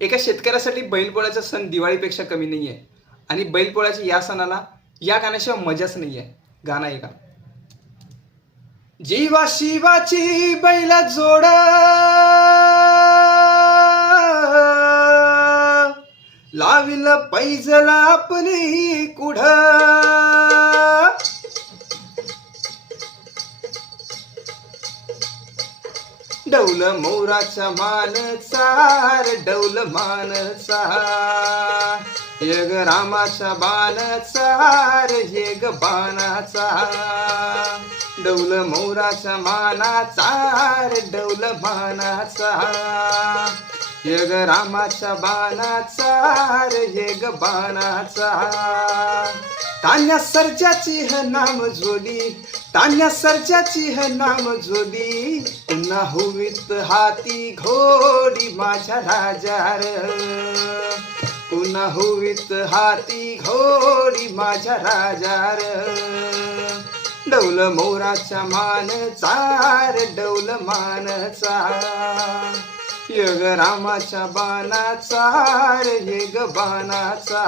एका शेतकऱ्यासाठी बैलपोळ्याचा सण दिवाळीपेक्षा कमी नाहीये आणि बैलपोळ्याच्या या सणाला या गाण्याशिवाय मजाच नाहीये. गाणं ऐका. जीवा शिवाची बैला जोड लाविल पैजला आपली कुढ डौल मोराचा मान चार डौल मान चार यग रामाचा बाण चार येग बाणाचा डौल मोराचा माना चार डौल बाणाचा यग रामाचा बाणा चार येग बाणाचा तान्या सर्जाची ह नाम जोडी तान्या सर्जाची ह नाम जोडी पुन्हा होवीत हाती घोडी माझ्या राजार पुन्हा होवीत हाती घोडी माझ्या राजार डौल मोराचा मान चार डौल मानचा यग रामाच्या बाणाचा येग बाणाचा